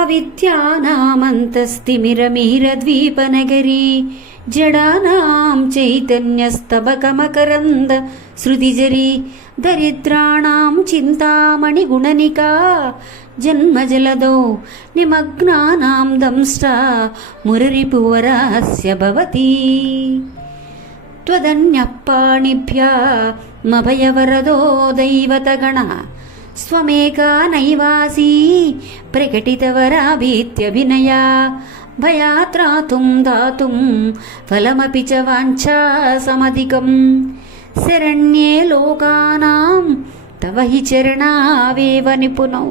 అవిద్యానామంతస్తిమిరమిహిరద్వీపనగరీ జడానాం చైతన్యస్తబకమకరంద శృతిజరీ దరిద్రాణాం చింతామణిగుణనికా జన్మజలదో నిమగ్నానాం దంష్ట్రా మురరిపువరాస్య భవతి త్వదన్యపాణిభ్యామభయవరదో దైవతగణ స్వమేకా నైవాసీ ప్రకటితవరాభీత్యభినయా భయాత్రాతుం దాతుం ఫలమపి చ వాంఛా సమధికం శరణ్యే లోకానాం తవ హి చరణావేవ నిపునౌ.